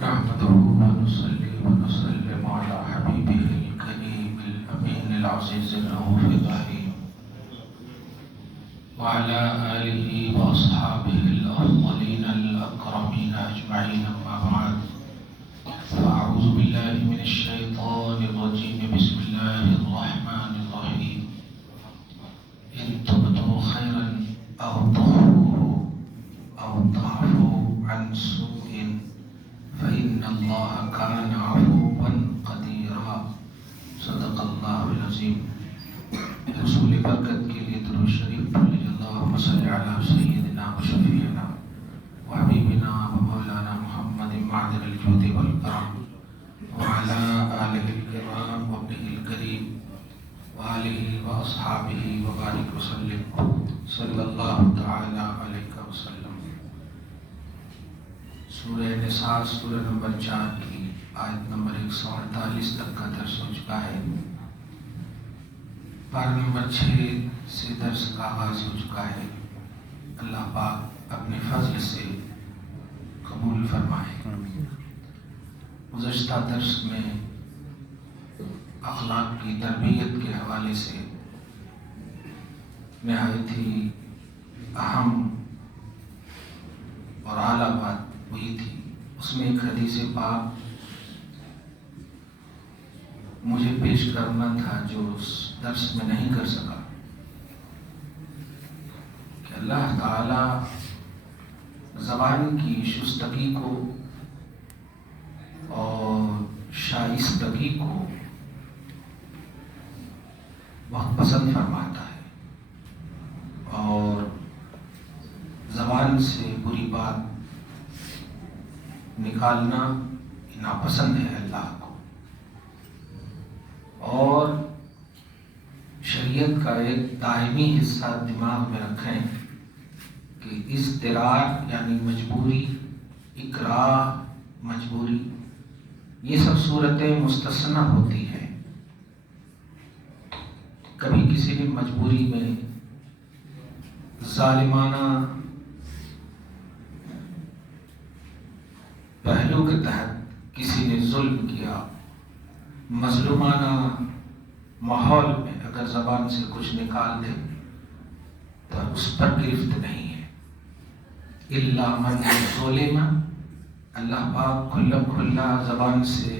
نحمده ونصلي ونسلم على حبيبه الكريم الأمين العزيز الرؤوف الرحيم وعلى آله وأصحابه الأفضلين الأكرمين أجمعين، أما بعد، فأعوذ بالله من الشيطان الرجيم. بسم الله الرحمن الرحيم. إن تبدوا خيرا أو تخفوه أو تعفوا عن سوء فإن الله كان عفوا قديرا. صدق الله العظيم. رسول برکت کے لیے درود شریف پڑھ لیجیے. اللهم صل على سيدنا وشفيعنا وحبيبنا ومولانا محمد معدن الجود والكرم وعلى آله الكرام وابنه الكريم وآله وأصحابه وبارك وسلم. صلی اللہ تعالی علیہ وسلم. سورہ نساء سورہ نمبر 4 کی آیت نمبر 148 تک کا درس ہو چکا ہے. پارہ نمبر 6 سے درس کا آغاز ہو چکا ہے. اللہ پاک اپنے فضل سے قبول فرمائے. گزشتہ درس میں اخلاق کی تربیت کے حوالے سے نہایت ہی اہم اور اعلیٰ بات ہوئی تھی. اس میں ایک حدیث پاک مجھے پیش کرنا تھا جو اس درس میں نہیں کر سکا، کہ اللہ تعالی زبان کی شستگی کو اور شائستگی کو بہت پسند فرماتا ہے، اور زبان سے بری بات نکالنا ناپسند ہے اللہ کو. اور شریعت کا ایک دائمی حصہ دماغ میں رکھیں کہ اضطرار یعنی مجبوری، اکراہ مجبوری، یہ سب صورتیں مستثنی ہوتی ہیں. کبھی کسی نے مجبوری میں ظالمانہ پہلو کے تحت کسی نے ظلم کیا، مظلومانہ ماحول میں اگر زبان سے کچھ نکال دے تو اس پر گرفت نہیں ہے. الا من ظلم. اللہ پاک کھلا زبان سے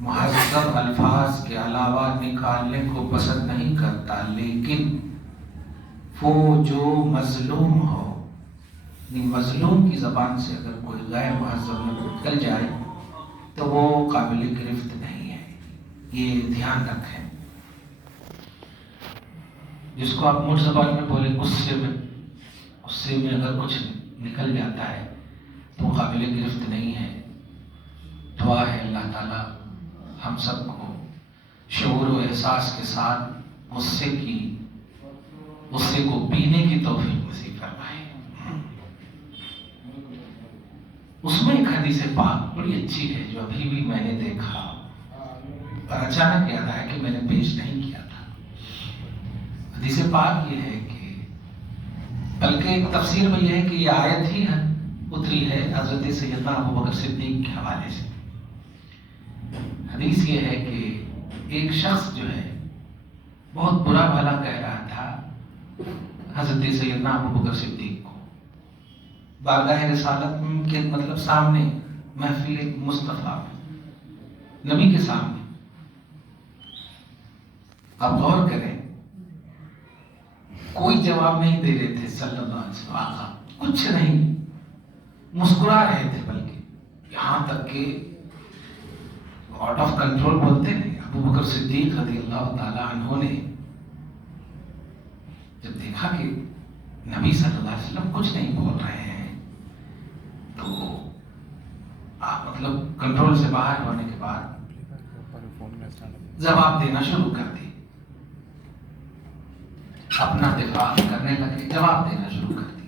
مہذب الفاظ کے علاوہ نکالنے کو پسند نہیں کرتا، لیکن وہ جو مظلوم ہو، مظلوم کی زبان سے اگر کوئی غیر مہذب نکل جائے تو وہ قابل گرفت نہیں ہے. یہ دھیان رکھیں. جس کو آپ مٹ زبان میں بولے غصے میں اگر کچھ نکل جاتا ہے تو وہ قابل گرفت نہیں ہے. دعا ہے اللہ تعالیٰ ہم سب کو شعور و احساس کے ساتھ غصے کو پینے کی توفیق نصیب فرمائے. اس میں ایک حدیث پاک بڑی اچھی ہے جو ابھی بھی میں نے دیکھا اور اچانک یاد آیا کہ میں نے پیش نہیں کیا تھا. حدیث پاک یہ ہے کہ بلکہ ایک تفسیر میں یہ ہے کہ یہ آیت ہی اتری ہے حضرت سیدنا ابوبکر صدیق کے حوالے سے. حدیث یہ ہے کہ ایک شخص جو ہے بہت برا بھلا کہہ رہا تھا حضرت سیدنا ابوبکر صدیق کو بارگاہ رسالت کے مطلب سامنے، محفل مصطفیٰ نبی کے سامنے. آپ غور کریں، کوئی جواب نہیں دے رہے تھے صلی اللہ علیہ وسلم. آقا کچھ نہیں، مسکرا رہے تھے، بلکہ یہاں تک کہ آؤٹ آف کنٹرول بولتے ہیں. ابوبکر صدیق رضی اللہ تعالی عنہ نے جب دیکھا کہ نبی صلی اللہ علیہ وسلم کچھ نہیں بول رہے ہیں تو آپ مطلب کنٹرول سے باہر ہونے کے بعد جواب دینا شروع کر دی. اپنا دفاع کرنے لگے، جواب دینا شروع کر دی.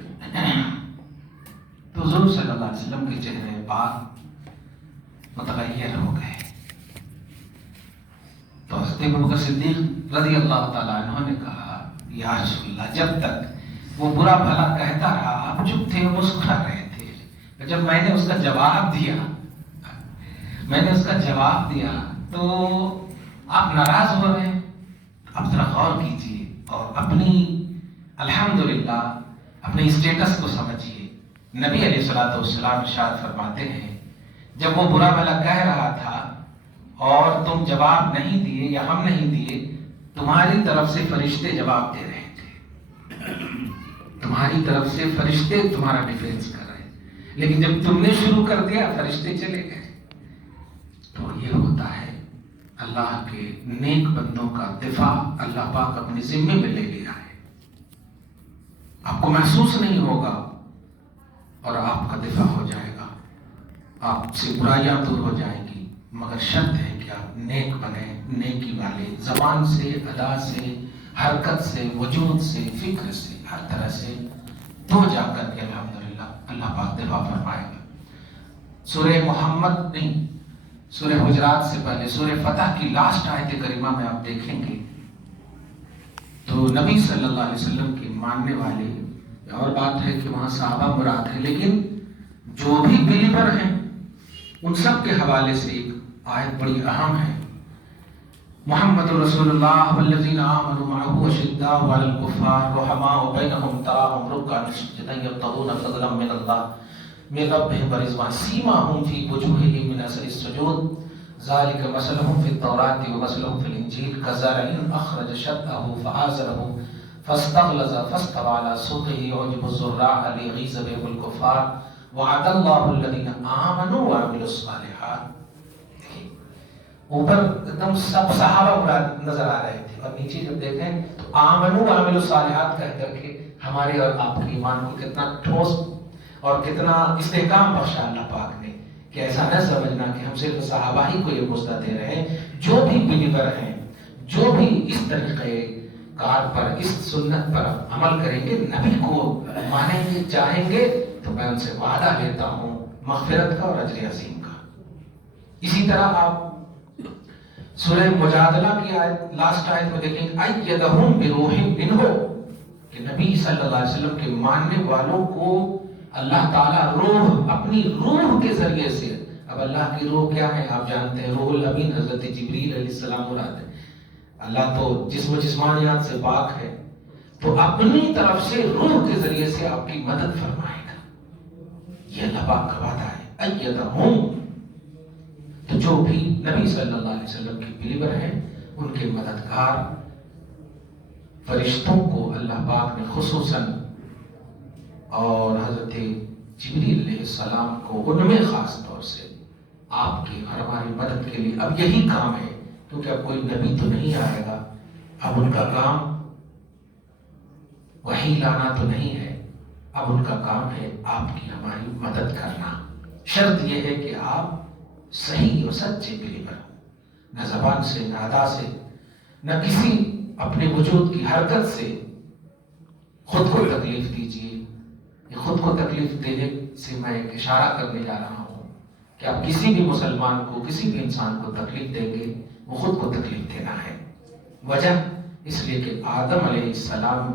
تو حضور صلی اللہ علیہ وسلم کے چہرے پاک متغیر ہو گئے. تو حضرت ابوبکر صدیق رضی اللہ تعالیٰ عنہ نے کہا یا رسول اللہ، جب تک وہ برا بھلا کہتا رہا آپ چپ تھے، مسکرا رہے تھے. جب جب میں نے اس کا جواب دیا تو آپ ناراض ہو رہے ہیں. اب ذرا غور کیجیے اور اپنی الحمدللہ اپنے اسٹیٹس کو سمجھیے. نبی علیہ الصلوۃ والسلام ارشاد فرماتے ہیں جب وہ برا بھلا کہہ رہا تھا اور تم جواب نہیں دیے یا ہم نہیں دیے، تمہاری طرف سے فرشتے جواب دے رہے تھے. تمہاری طرف سے فرشتے تمہارا ڈیفینس کر رہے ہیں، لیکن جب تم نے شروع کر دیا فرشتے چلے گئے. تو یہ ہوتا ہے اللہ کے نیک بندوں کا دفاع اللہ پاک اپنے ذمے میں لے لیا ہے. آپ کو محسوس نہیں ہوگا اور آپ کا دفاع ہو جائے گا، آپ سے برائیاں دور ہو جائیں گی، مگر شرط ہے کہ آپ نیک بنے، نیکی والے، زبان سے، ادا سے، حرکت سے، وجود سے، فکر سے، ہر طرح سے تو جا کر کے الحمدللہ اللہ پاک دفاع فرمائے گا. سورہ محمد نہیں، سورہ حجرات سے پہلے سورہ فتح کی لاسٹ آیت کریمہ میں آپ دیکھیں گے تو نبی صلی اللہ علیہ وسلم کے ماننے والے، اور بات ہے کہ وہاں صحابہ مراد ہے، لیکن جو بھی بلیور ہیں ان سب کے حوالے سے ایک آیت بڑی اہم ہے. محمد رسول اللہ والذین آمنوا معه اشداء علی الکفار رحماء بینہم تراہم رکعا سجدا یبتغون فضلا من اللہ من ربهم ورضوانا سیماہم فی وجوہہم من اثر السجود ذلك مثلهم في التوراة ومثلهم في الإنجيل كزارع أخرج شطأه فآزره فاستغلظ فاستوى على سوقه يعجب الزراع ليغيظ بهم الكفار وعد الله الذين آمنوا وعملوا الصالحات. اوپر ایک دم سب صحابہ نظر آ رہے تھے اور نیچے جب دیکھیں تو آمنوا وعملوا الصالحات کہہ کر کے ہمارے اور آپ کے ایمان کو کتنا ٹھوس اور کتنا استحکام بخشا اللہ پاک نے کہ ایسا نہ سمجھنا کہ ہم صرف صحابہ ہی کو یہ مژدہ دے رہے ہیں. جو بھی بلیور ہیں، جو بھی اس طریقے کار پر، اس سنت پر عمل کریں گے، نبی کو مانیں گے، چاہیں گے، تو میں ان سے وعدہ لیتا ہوں مغفرت کا اور اجر عظیم کا. اسی طرح آپ سورہ مجادلہ کی آیت لاسٹ آیت میں دیکھیں گے ایدہم بروح منہ، کہ نبی صلی اللہ علیہ وسلم کے ماننے والوں کو اللہ تعالیٰ روح، اپنی روح کے ذریعے سے. اب اللہ کی روح کیا ہے آپ جانتے ہیں، روح الامین حضرت جبریل علیہ السلام مراد ہے. اللہ تو جسم و جسمانیات سے پاک ہے، تو اپنی طرف سے روح کے ذریعے سے آپ کی مدد فرمائے گا. یہ اللہ پاک کا وعدہ ہے. ایدہم، تو جو بھی نبی صلی اللہ علیہ وسلم کے بلیور ہیں ان کے مددگار فرشتوں کو اللہ پاک نے خصوصاً اور حضرت جبریل علیہ السلام کو ان میں خاص طور سے آپ کی اور ہماری مدد کے لیے اب یہی کام ہے، کیونکہ اب کوئی نبی تو نہیں آئے گا. اب ان کا کام وحی لانا تو نہیں ہے، اب ان کا کام ہے آپ کی ہماری مدد کرنا. شرط یہ ہے کہ آپ صحیح اور سچے بلیور ہوں، نہ زبان سے، نہ ادا سے، نہ کسی اپنے وجود کی حرکت سے خود کو تکلیف دیجیے. خود کو تکلیف دینے سے میں ایک اشارہ کرنے جا رہا ہوں کہ آپ کسی بھی مسلمان کو، کسی بھی انسان کو تکلیف دیں گے، وہ خود کو تکلیف دینا ہے. وجہ اس لیے کہ آدم علیہ السلام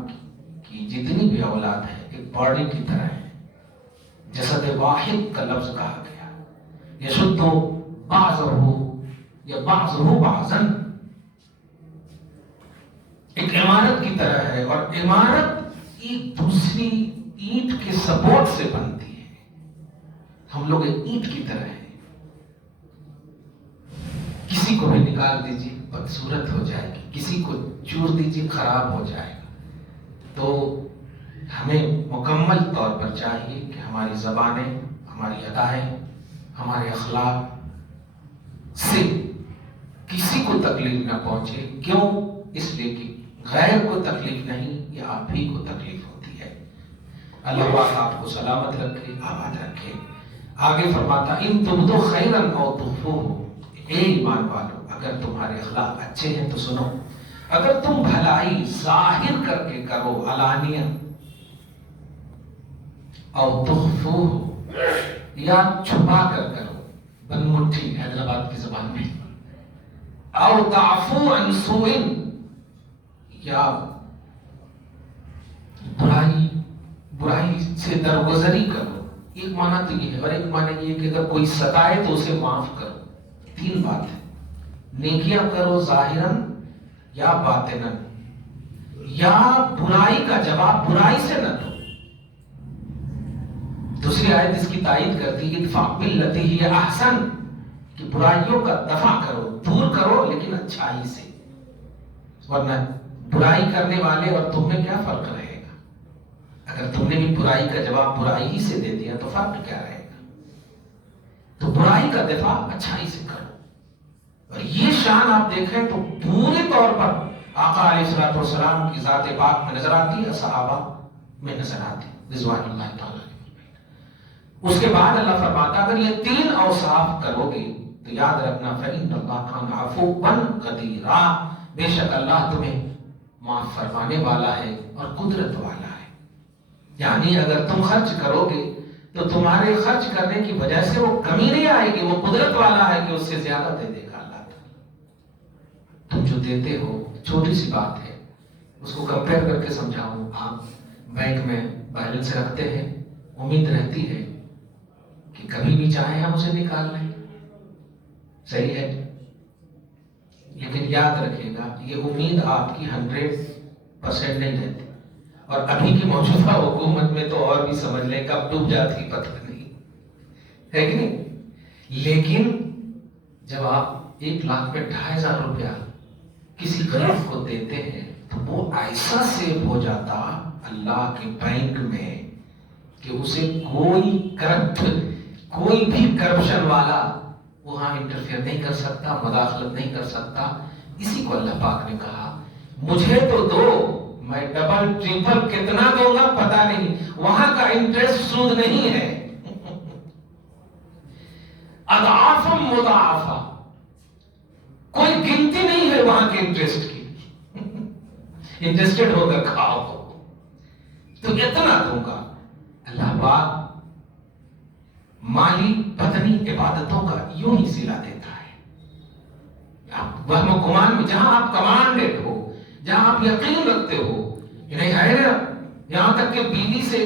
کی جتنی بھی اولاد ہے ایک باڈی کی طرح ہے، جسد واحد کا لفظ کہا گیا. یشد بعضہ یا بعضہ بعضا، ایک عمارت کی طرح ہے، اور عمارت ایک دوسری اینٹ کے سپورٹ سے بنتی ہے. ہم لوگ ایک اینٹ کی طرح ہیں، کسی کو بھی نکال دیجیے بدصورت ہو جائے گی، کسی کو چور دیجیے خراب ہو جائے گا. تو ہمیں مکمل طور پر چاہیے کہ ہماری زبانیں، ہماری ادائیں، ہمارے اخلاق سے کسی کو تکلیف نہ پہنچے. کیوں؟ اس لیے کہ غیر کو تکلیف نہیں، یہ آپ ہی کو تکلیف ہوتی ہے. اللہ پاک آپ کو سلامت رکھے، آباد رکھے. آگے فرماتا ان تبدو خیرا او تخفوہ، اے ایمان والو اگر تمہارے اخلاق اچھے ہیں تو سنو، اگر تم بھلائی ظاہر کر کے کرو علانیہ، او تخفوہ یا چھپا کر کرو، بن مٹھی حیدرآباد کی زبان میں، او تعفو عن سوء یا برائی سے درگزری کرو، ایک معنی تو یہ ہے، اور ایک معنی یہ ہے کہ اگر کوئی ستائے تو اسے معاف کرو. 3 بات ہے، نیکیاں کرو ظاہراً یا باطناً، یا برائی کا جواب برائی سے نہ دو. دوسری آیت اس کی تائید کرتی ہے ادفع باللتی ہی احسن، کہ برائیوں کا دفع کرو، دور کرو لیکن اچھائی سے. ورنہ برائی کرنے والے اور تم میں کیا فرق رہے گا؟ اگر تم نے بھی برائی کا جواب برائی ہی سے دے دیا تو فرق کیا رہے گا؟ تو برائی کا دفاع اچھائی سے کرو. اور یہ شان آپ دیکھیں تو پورے طور پر آقا علیہ الصلوۃ والسلام کی ذات پاک میں نظر آتی ہے، صحابہ میں نظر آتی ہے رضوان اللہ تعالی. اس کے بعد اللہ فرماتا اگر یہ 3 اوصاف کرو گے تو یاد رکھنا فإن اللہ کان عفوا قدیرا، بے شک اللہ تمہیں معاف فرمانے والا ہے اور قدرت والا ہے. یعنی اگر تم خرچ کرو گے تو تمہارے خرچ کرنے کی وجہ سے وہ کمی نہیں آئے گی، وہ قدرت والا ہے کہ اس سے زیادہ دے دے گا اللہ تعالیٰ. تم جو دیتے ہو چھوٹی سی بات ہے، اس کو کمپیئر کر کے سمجھاؤں. آپ بینک میں بیلنس رکھتے ہیں، امید رہتی ہے کہ کبھی بھی چاہیں ہم اسے نکال لیں، صحیح ہے. لیکن یاد رکھیے گا یہ امید آپ کی 100% نہیں رہتی، اور ابھی کی موجودہ حکومت میں تو اور بھی سمجھ لیں کب ڈوب جاتی پتہ نہیں ہے کہ نہیں. لیکن جب آپ 1 لاکھ میں 2500 روپیہ کسی غریب کو دیتے ہیں تو وہ ایسا سیو ہو جاتا اللہ کے بینک میں کہ اسے کوئی بھی کرپشن والا وہاں انٹرفیئر نہیں کر سکتا، مداخلت نہیں کر سکتا. اسی کو اللہ پاک نے کہا مجھے تو دو، میں ڈبل ٹرپل کتنا دوں گا پتا نہیں، وہاں کا انٹرسٹ سود نہیں ہے، اضعاف مضاعفہ، کوئی گنتی نہیں ہے وہاں کے انٹرسٹ کی. انٹرسٹڈ ہوگا کھاؤ تو اتنا دوں گا. اللہ پاک مالی بدنی عبادتوں کا یوں ہی صلہ دیتا ہے. آپ وہم و گمان میں جہاں آپ کمانڈڈ ہو، جہاں آپ یقین رکھتے ہو نہیں ہے، یہاں تک کہ بیوی سے،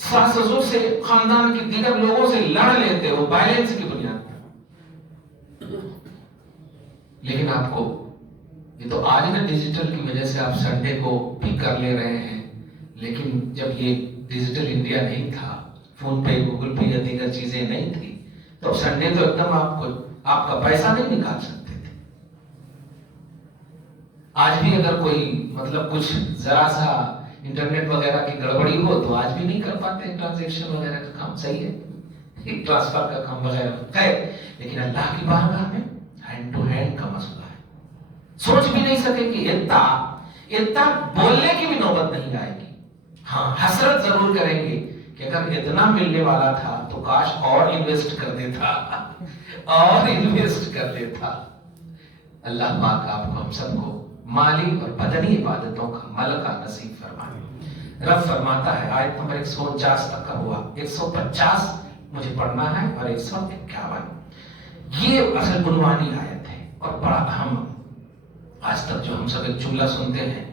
ساس سسر سے، خاندان کے دیگر لوگوں سے لڑ لیتے ہو وائلنس کی بنیاد پر. لیکن آپ کو یہ تو آج میں ڈیجیٹل کی وجہ سے آپ سنڈے کو بھی کر لے رہے ہیں، لیکن جب یہ ڈیجیٹل انڈیا نہیں تھا، فون پے گوگل پے یا دیگر چیزیں نہیں تھی، تو سنڈے تو ایک دم آپ کا پیسہ نہیں نکال سکتے تھے. آج بھی اگر کوئی مطلب کچھ ذرا سا انٹرنیٹ وغیرہ کی گڑبڑی ہو تو آج بھی نہیں کر پاتے ٹرانزیکشن وغیرہ کا کام، صحیح ہے، ٹرانسفر کا کام وغیرہ خیر. لیکن اللہ کی بارگاہ میں ہینڈ ٹو ہینڈ کا مسئلہ ہے. سوچ بھی نہیں سکے کہ اتنا بولنے کی بھی نوبت نہیں آئے گی. ہاں حسرت ضرور کریں گے کہ اگر اتنا ملنے والا تھا تو کاش اور انویسٹ کر دیتا، اور انویسٹ کر لیتا. اللہ پاک آپ کو ہم سب کو مالی اور بدنی عبادتوں کا ملکہ نصیب فرمائے. رب فرماتا ہے آیت نمبر 149 تک کا ہوا، 150 مجھے پڑھنا ہے اور 151. یہ اصل عنوانی آیت ہے اور بڑا اہم. آج تک جو ہم سب ایک جملہ سنتے ہیں،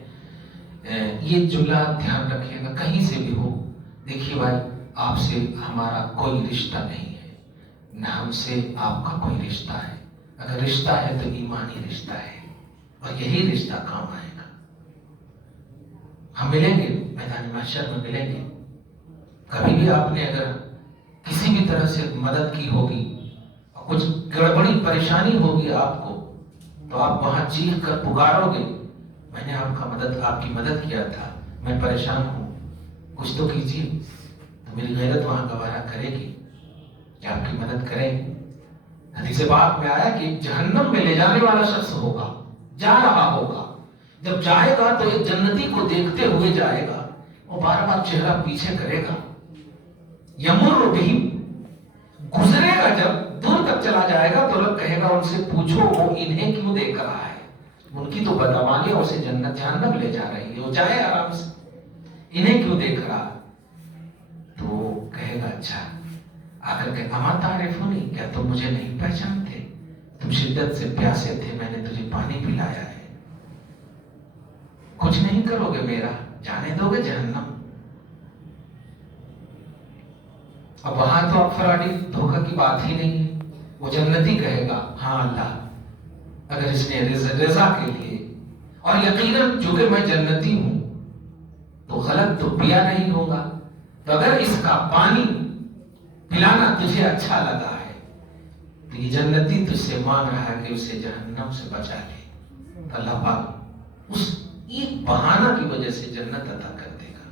یہ جملہ دھیان رکھیے گا کہیں سے بھی ہو. دیکھیے بھائی، آپ سے ہمارا کوئی رشتہ نہیں ہے، نہ ہم سے آپ کا کوئی رشتہ ہے. اگر رشتہ ہے تو ایمانی رشتہ ہے، اور یہی رشتہ کام آئے گا. ہم ملیں گے میدان محشر میں، ملیں گے. کبھی بھی آپ نے اگر کسی بھی طرح سے مدد کی ہوگی اور کچھ گڑبڑی پریشانی ہوگی آپ کو، تو آپ وہاں چیخ کر پکارو گے میں نے آپ کی مدد کیا تھا، میں پریشان ہوں، کچھ تو کیجیے. تو میری غیرت وہاں گوارا کرے گی کہ آپ کی مدد کرے. حدیث پاک میں آیا کہ جہنم میں لے جانے والا شخص ہوگا، جا رہا ہوگا، جب جائے گا تو ایک جنتی کو دیکھتے ہوئے جائے گا، وہ بار بار چہرہ پیچھے کرے گا. یمر بہم، گزرے گا، جب دور تک چلا جائے گا تو رب کہے گا ان سے پوچھو وہ انہیں کیوں دیکھ رہا ہے، ان کی تو بدعمالیاں اسے جہنم لے جا رہی ہے، وہ جائے آرام سے، انہیں کیوں دیکھ رہا. تو وہ کہے گا اچھا، آ کر کہ اما تعرفونی، کیا تم مجھے نہیں پہچانتے؟ تم شدت سے پیاسے تھے، میں نے تجھے پانی پلایا ہے. کچھ نہیں کرو گے میرا، جانے دو گے جہنم. اب وہاں تو اب فراڈی دھوکہ کی بات ہی نہیں ہے. وہ جنتی کہے گا ہاں اللہ اگر اس نے رضا کے لیے، اور یقیناً چونکہ میں جنتی ہوں تو غلط تو پیا نہیں ہوگا، تو اگر اس کا پانی پلانا تجھے اچھا لگا ہے تو یہ جنتی تجھ سے مانگ رہا ہے کہ اسے جہنم سے بچا لے. اللہ پاک اس ایک بہانہ کی وجہ سے جنت عطا کر دے گا.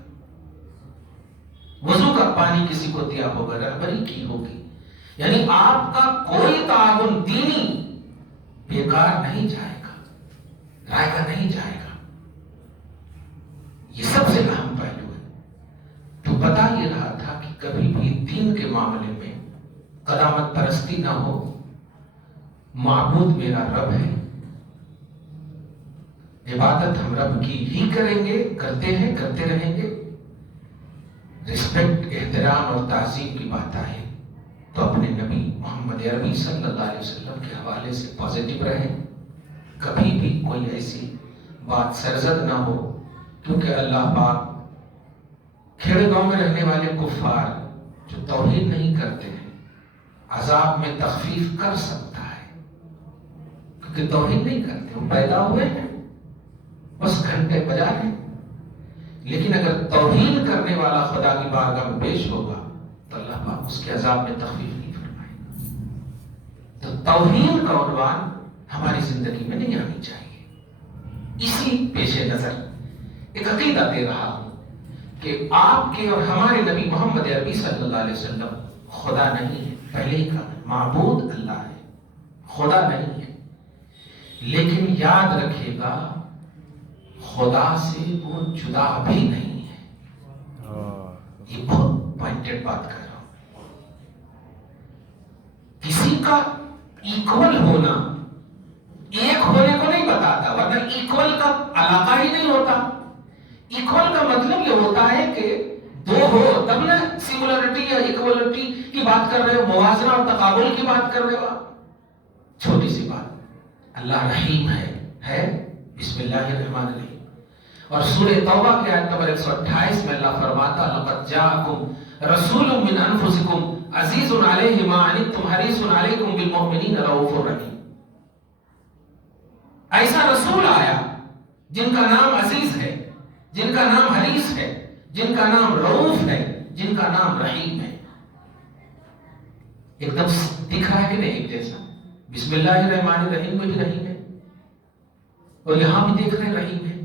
وضو کا پانی کسی کو دیا ہوگا، رہبری کی ہوگی. یعنی آپ کا کوئی تعاون دینی بیکار نہیں جائے گا، رائے گا نہیں جائے گا. یہ سب سے اہم پہلو ہے. تو بتا یہ رہا تھا کہ کبھی بھی دین کے معاملے میں قدامت پرستی نہ ہو. معبود میرا رب ہے، عبادت ہم رب کی ہی کریں گے، کرتے ہیں، کرتے رہیں گے. رسپیکٹ، احترام اور تعظیم کی بات آئے تو اپنے نبی محمد عربی صلی اللہ علیہ وسلم کے حوالے سے پازیٹیو رہیں. کبھی بھی کوئی ایسی بات سرزد نہ ہو، کیونکہ اللہ پاک کھیڑے گاؤں میں رہنے والے کفار جو توحید نہیں کرتے ہیں عذاب میں تخفیف کر سکتا ہے، کیونکہ توحید نہیں کرتے. وہ پیدا ہوئے ہیں بس گھنٹے بجا ہیں. لیکن اگر توحید کرنے والا خدا کی بارگاہ میں پیش ہوگا تو اللہ پاک اس کے عذاب میں تخفیف نہیں فرمائے گا. تو توحید کا عنوان ہماری زندگی میں نہیں آنی چاہیے. اسی پیش نظر ایک عقیدہ دے رہا ہوں کہ آپ کے اور ہمارے نبی محمد عربی صلی اللہ علیہ وسلم خدا نہیں ہے. پہلے ہی کہا معبود اللہ ہے، خدا نہیں ہے. لیکن یاد رکھیے گا خدا سے وہ جدا بھی نہیں ہے. یہ بہت پوائنٹڈ بات کر رہا ہوں. کسی کا ایکول ہونا ایک ہونے کو نہیں بتاتا، ورنہ ایکول کا علاقہ ہی نہیں ہوتا. ایکول کا مطلب یہ ہوتا ہے کہ دو ہو تب نہ سملرٹی یا ایکوالٹی کی بات کر رہے ہو، موازنہ اور تقابل کی بات کر رہے ہو. چھوٹی سی بات، اللہ رحیم ہے. بسم اللہ الرحمن الرحیم. اور سورہ توبہ کی آیت نمبر 128 میں اللہ فرماتا لقد جاءکم رسول من انفسکم عزیز علیہ ما عنتم حریص علیکم بالمؤمنین رؤوف رحیم. ایسا رسول آیا جن کا نام عزیز ہے، جن کا نام حریص ہے، جن کا نام رؤوف ہے، جن کا نام رحیم ہے. ایک دم دکھ رہا ہے کہ نہیں ایک جیسا؟ بسم اللہ الرحمن الرحیم میں بھی رحیم ہے اور یہاں بھی دیکھ رہے رحیم ہے.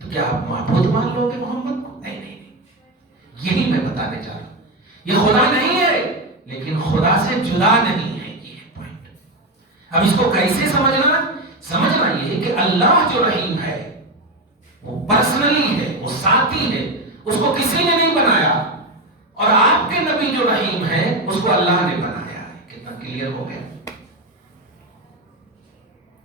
تو کیا آپ معبود مان لو گے محمد کو؟ نہیں نہیں نہیں. یہی میں بتانے چاہ رہا ہوں. یہ خدا نہیں ہے لیکن خدا سے جدا نہیں ہے. یہ پوائنٹ. اب اس کو کیسے سمجھنا یہ ہے کہ اللہ جو رحیم ہے وہ پرسنلی ہے، وہ ذاتی ہے، اس کو کسی نے نہیں بنایا. اور آپ کے نبی جو رحیم ہے اس کو اللہ نے بنایا ہے. کتنا کلیئر ہو گیا؟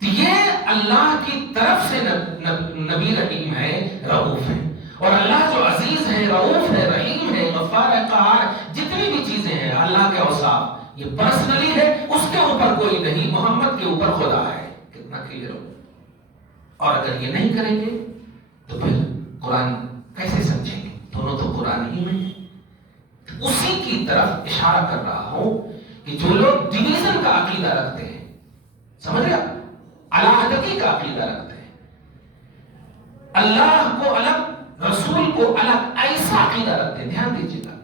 یہ اللہ کی طرف سے نبی رحیم ہے، رؤوف ہے. اور اللہ جو عزیز ہے، رؤوف ہے، رحیم ہے، غفار ہے، قہار، جتنی بھی چیزیں ہیں اللہ کے اوصاف، یہ پرسنلی ہے. اس کے اوپر کوئی نہیں، محمد کے اوپر خدا ہے. کتنا کلیئر ہو؟ اور اگر یہ نہیں کریں گے تو پھر قرآن کیسے سمجھیں گے؟ دونوں تو قرآن ہی میں ہیں. اسی کی طرف اشارہ کر رہا ہوں کہ جو لوگ ڈویژن کا عقیدہ رکھتے ہیں، سمجھ گیا، علیحدگی کا عقیدہ رکھتے ہیں، اللہ کو الگ، رسول کو الگ، ایسا عقیدہ رکھتے ہیں. دھیان دیجیے گا،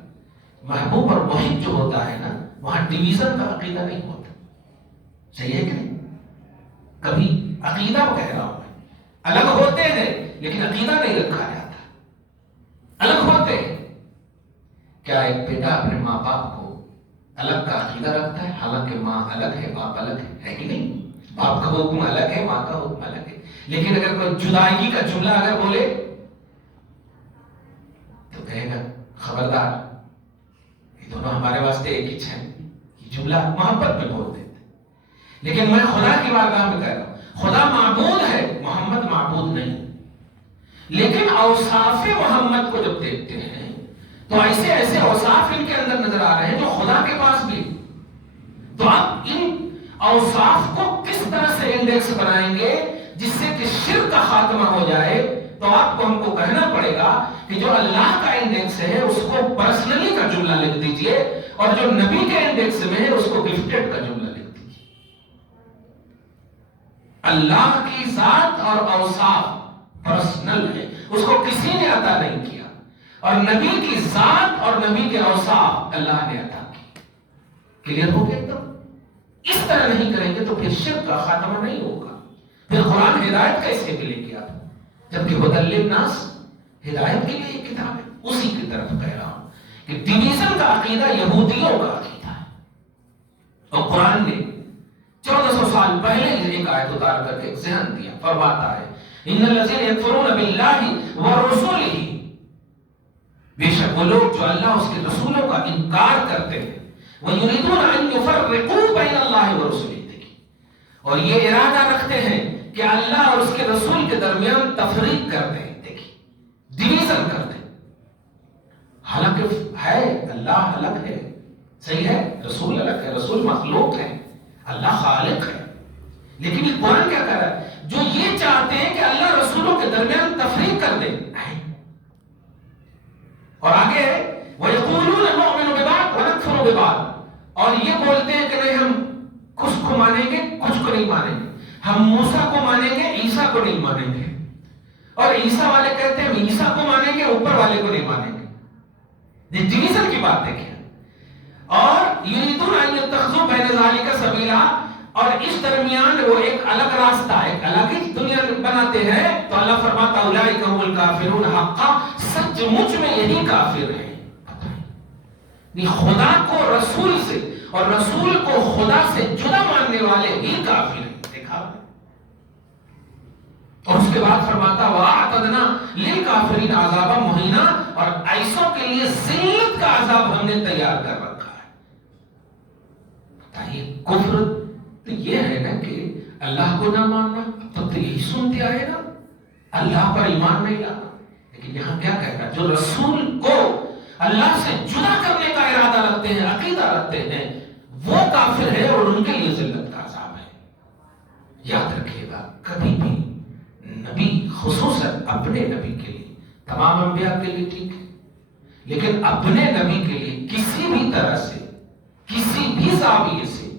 محبوب اور محب جو ہوتا ہے نا وہاں ڈویژن کا عقیدہ نہیں ہوتا. صحیح ہے کہ نہیں؟ کبھی عقیدہ کہہ رہا ہوں میں، الگ ہوتے ہیں لیکن عقیدہ نہیں رکھا جاتا. الگ ہوتے ہیں. کیا ایک بیٹا اپنے ماں باپ کو الگ کا عقیدہ رکھتا ہے؟ حالانکہ ماں الگ ہے، باپ الگ ہے کہ نہیں؟ باپ کا حکم الگ ہے، ماں کا حکم الگ ہے. لیکن اگر کوئی جدائی کا جملہ اگر بولے تو کہے گا خبردار، یہ دونوں ہمارے واسطے ایک ہی ہیں. یہ جملہ محبت میں بول دیتے. لیکن میں خدا کی بارگاہ میں کہہ رہا ہوں خدا معبود ہے، محمد معبود نہیں. لیکن اوصاف محمد کو جب دیکھتے ہیں تو ایسے ایسے اوصاف ان کے اندر نظر آ رہے ہیں جو خدا کے پاس بھی. تو آپ ان اوصاف کو کس طرح سے انڈیکس بنائیں گے جس سے کہ شرک کا خاتمہ ہو جائے، تو آپ کو ہم کو کہنا پڑے گا کہ جو اللہ کا انڈیکس ہے اس کو پرسنلی کا جملہ لکھ دیجئے، اور جو نبی کے انڈیکس میں ہے اس کو گفٹڈ کا جملہ لکھ دیجئے۔ اللہ کی ذات اور اوصاف پرسنل ہے، اس کو کسی نے عطا نہیں کیا، اور نبی کی ذات اور نبی کے اوصاف اللہ نے عطا کی۔ کلیئر ہو گیا؟ ایک اس طرح نہیں کریں گے تو پھر شرک کا خاتمہ نہیں ہوگا۔ پھر قرآن ہدایت کیسے ملے گی آپ؟ جبکہ ہدی للناس ہدایت کے لیے ایک کتاب ہے۔ اسی کی طرف کہہ رہا ہوں کہ ڈویژن کا عقیدہ یہودیوں کا عقیدہ ہے، اور قرآن نے 1400 سال پہلے ایک آیت اتار کر کے ایک ذہن دیا، فرماتا ہے ان الذین یکفرون باللہ ورسولہ، بے شک وہ لوگ جو اللہ اس کے رسولوں کا انکار کرتے ہیں، وَيُرِيدُونَ أَن يُفَرِّقُوا بَيْنَ اللَّهِ وَرُسُولِهِ، اور یہ ارادہ رکھتے ہیں کہ اللہ اور اس کے رسول کے درمیان تفریق کر دیں، دیکھیں ڈویژن کر دیں۔ حالانکہ ہے اللہ الگ ہے، صحیح ہے، رسول الگ ہے، رسول مخلوق ہے، اللہ خالق ہے، لیکن یہ قرآن کیا کہہ رہا ہے؟ جو یہ چاہتے ہیں کہ اللہ رسولوں کے درمیان تفریق کر دیں، اور آگے وَيَقُولُونَ نُؤْمِنُ بِبَعْضٍ وَنَكْفُرُ بِبَعْضٍ، اور یہ بولتے ہیں کہ نہیں ہم کچھ کو مانیں گے کچھ کو نہیں مانیں گے، ہم موسیٰ کو مانیں گے عیسیٰ کو نہیں مانیں گے، اور عیسیٰ والے کہتے ہیں ہم عیسیٰ کو مانیں گے اوپر والے کو نہیں مانیں گے۔ یہ ڈویژن کی بات دیکھیں۔ اور یریدون ان یتخذوا بین ذلک سبیلا، اور اس درمیان وہ ایک الگ راستہ، ایک الگ ہی دنیا بناتے ہیں، تو اللہ فرماتا اولئک هم الکافرون حقا، سچ مچ میں یہی کافر ہیں۔ خدا کو رسول سے اور رسول کو خدا سے جدا ماننے والے ہی کافر ہیں، دیکھا؟ اور اس کے بعد فرماتا وَأَعْتَدْنَا لِلْكَافِرِينَ عَذَابًا مُهِينًا، اور ایسوں کے لیے ذلت کا عذاب ہم نے تیار کر رکھا ہے۔ بتائیے کفر تو یہ ہے نا کہ اللہ کو نہ ماننا، تب تو یہی سنتے آئے نا، اللہ پر ایمان نہیں لانا۔ لیکن یہاں کیا کہہ رہا ہے؟ جو رسول کو اللہ سے جدا کرنے کا ارادہ رکھتے ہیں، عقیدہ رکھتے ہیں، وہ کافر ہے اور ان کے لیے ذلت کا عذاب ہے۔ یاد رکھیے گا، کبھی بھی نبی، خصوصاً اپنے نبی کے لیے، تمام انبیاء کے لیے ٹھیک ہے، لیکن اپنے نبی کے لیے کسی بھی طرح سے، کسی بھی زاویے سے،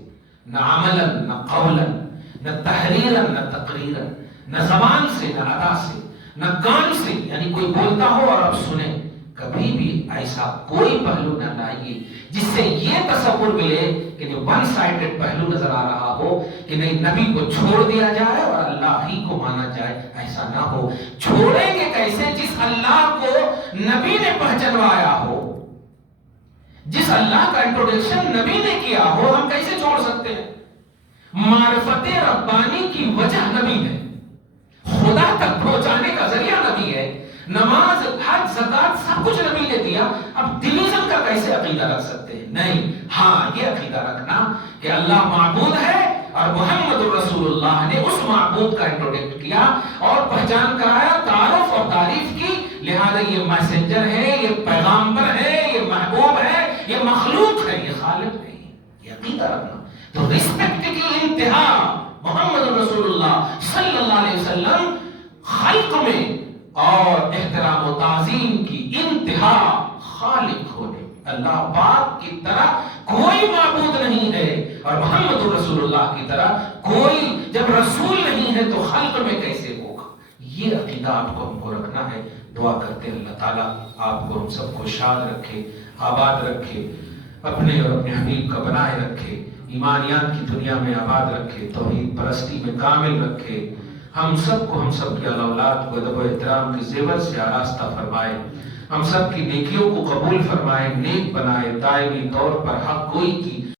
نہ عملاً نہ قولاً نہ تحریراً نہ تقریراً، نہ زبان سے نہ ادا سے نہ کان سے، یعنی کوئی بولتا ہو اور اب سنیں، کبھی بھی ایسا کوئی پہلو نہ لائیے جس سے یہ تصور ملے کہ ون سائیڈڈ پہلو نظر آ رہا ہو کہ نہیں نبی کو چھوڑ دیا جائے اور اللہ ہی کو مانا جائے، ایسا نہ ہو۔ چھوڑیں گے کیسے؟ جس اللہ کو نبی نے پہچنوایا ہو، جس اللہ کا انٹروڈکشن نبی نے کیا ہو، ہم کیسے چھوڑ سکتے ہیں؟ معرفت ربانی کی وجہ نبی ہے، خدا تک پہنچانے کا ذریعہ نبی ہے، نماز، حج، زکات سب کچھ نبی نے دیا۔ اب ڈویژن کا کیسے عقیدہ رکھ سکتے ہیں؟ نہیں، ہاں یہ عقیدہ رکھنا کہ اللہ معبود ہے اور محمد رسول اللہ نے اس معبود کا انٹروڈکٹ کیا اور پہچان کرایا، تعارف اور تعریف کی، لہذا یہ میسنجر ہے، یہ پیغامبر ہے، یہ محبوب ہے، یہ مخلوق ہے، یہ خالق نہیں، یہ عقیدہ رکھنا۔ تو رسپیکٹ کی انتہا محمد رسول اللہ صلی اللہ علیہ وسلم خلق میں، اور احترام و تعظیم کی انتہا خالق ہونے، اللہ پاک کی طرح کوئی معبود نہیں ہے اور محمد رسول اللہ کی طرح کوئی جب رسول نہیں ہے تو خلق میں کیسے ہوگا؟ یہ عقیدہ آپ کو ہم کو رکھنا ہے۔ دعا کرتے ہیں اللہ تعالیٰ آپ کو ہم سب کو شاد رکھے، آباد رکھے، اپنے اور اپنے حبیب کا بنائے رکھے، ایمانیات کی دنیا میں آباد رکھے، توحید پرستی میں کامل رکھے، ہم سب کو، ہم سب کی اولاد کو ادب و احترام کے زیور سے آراستہ فرمائے، ہم سب کی نیکیوں کو قبول فرمائے، نیک بنائے، دائمی طور پر حق گوئی کی